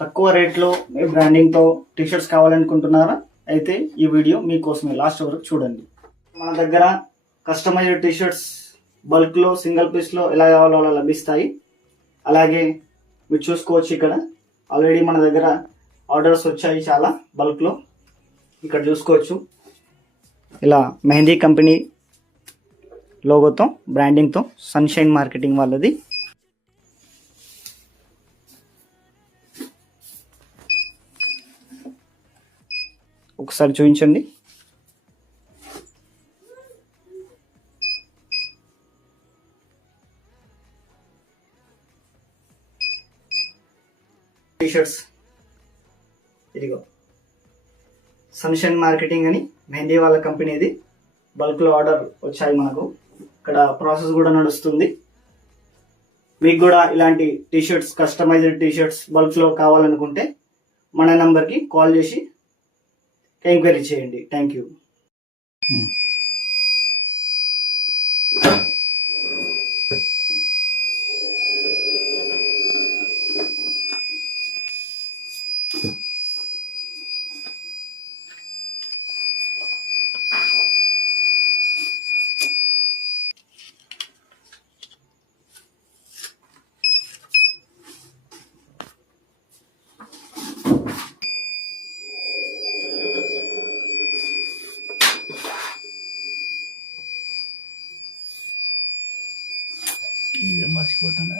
తక్కువ రేట్లో మీ బ్రాండింగ్తో టీషర్ట్స్ కావాలనుకుంటున్నారా? అయితే ఈ వీడియో మీకోసమే, లాస్ట్ వరకు చూడండి. మన దగ్గర కస్టమైజ్డ్ టీషర్ట్స్ బల్క్లో, సింగిల్ పీస్లో ఎలా కావాలో అలా లభిస్తాయి. అలాగే మీరు చూసుకోవచ్చు, ఇక్కడ ఆల్రెడీ మన దగ్గర ఆర్డర్స్ వచ్చాయి చాలా బల్క్లో. ఇక్కడ చూసుకోవచ్చు, ఇలా మెహందీ కంపెనీ లోగోతో, బ్రాండింగ్తో, సన్షైన్ మార్కెటింగ్ వాళ్ళది. ఒకసారి చూపించండి. టీషర్ట్స్ ఇదిగో సన్షైన్ మార్కెటింగ్ అని మెహందీ వాళ్ళ కంపెనీది. బల్క్లో ఆర్డర్ వచ్చాయి మనకు. ఇక్కడ ప్రాసెస్ కూడా నడుస్తుంది. మీకు కూడా ఇలాంటి టీషర్ట్స్, కస్టమైజ్డ్ టీషర్ట్స్ బల్క్లో కావాలనుకుంటే మన నంబర్కి కాల్ చేసి ఎంక్వైరీ చేయండి. Thank you. మర్చిపోతున్నా.